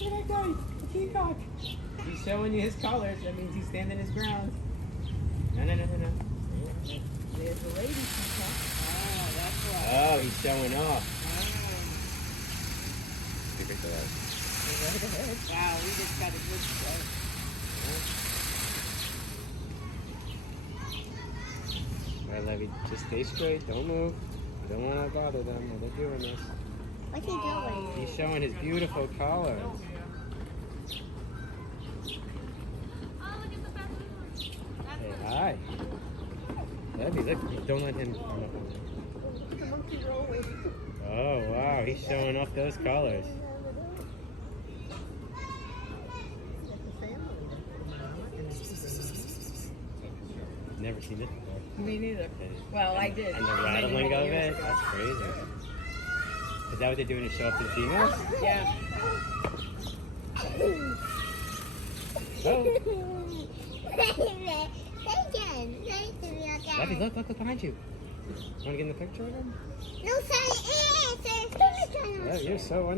Look at that guy, the peacock. He's showing you his colors. That means he's standing his ground. No. There's a lady peacock. Oh, that's right. Oh, he's showing off. Wow, we just got a good show. Alright, Levy, just stay straight. Don't move. You don't want to bother them while they're doing this. What's he doing? He's showing his beautiful colors. Hey, hi. Levy, look. Don't let him. The monkey rolling. Oh, wow. He's showing off those colors. Never seen this before. Me neither. Well, I did. And the rattling of it? That's crazy. Is that what they're doing to show up to the females? Yeah. Oh. Thank Levy, look behind you. Want to get in the picture with him? No, sorry. Oh, you're so wonderful.